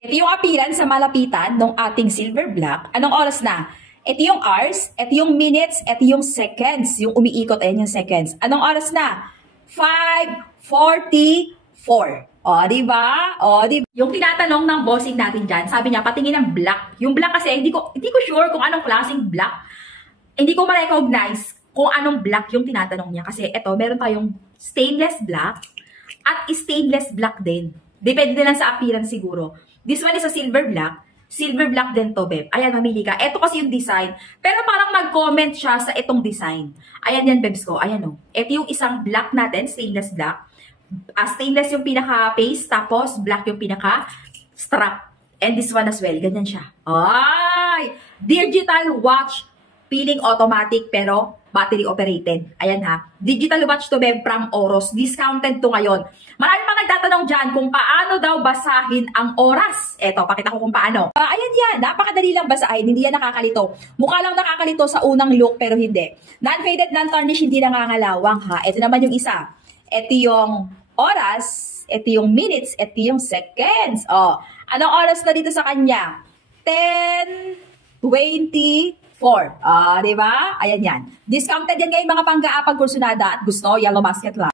Ito yung appearance sa malapitan ng ating silver block. Anong oras na? Ito yung hours, ito yung minutes, ito yung seconds. Yung umiikot, ayan yung seconds. Anong oras na? 5:44. O, diba? O, diba? Yung tinatanong ng bossing natin dyan, sabi niya, patingin ng block. Yung block kasi, hindi ko sure kung anong klaseng block. Hindi ko ma-recognize kung anong block yung tinatanong niya. Kasi ito, meron tayong stainless block at stainless block din. Depende lang sa appearance siguro. This one is a silver block. Silver block din to, Beb. Ayan, mamili ka. Ito kasi yung design. Pero parang nag-comment siya sa itong design. Ayan yan, Bebs ko. Ayan o. Ito yung isang block natin, stainless block. Stainless yung pinaka-base, tapos black yung pinaka-strap. And this one as well. Ganyan siya. Ay! Digital watch. Feeling automatic pero battery operated. Ayan ha. Digital watch to, Beb, from Oros. Discounted to ngayon. Marami pa nagtatanong dyan kung paano daw basahin ang oras. Eto, pakita ko kung paano. Ayan yan. Napakadali lang basahin. Hindi yan nakakalito. Mukha lang nakakalito sa unang look pero hindi. Non-faded, non-tarnish, hindi nangangalawang ha. Ito naman yung isa. Ito yung oras. Ito yung minutes. Ito yung seconds. Oh, anong oras na dito sa kanya? 10:24. Diba? Ayan yan. Discounted yan ngayon mga panggaapag kursunada at gusto, yellow basket lang.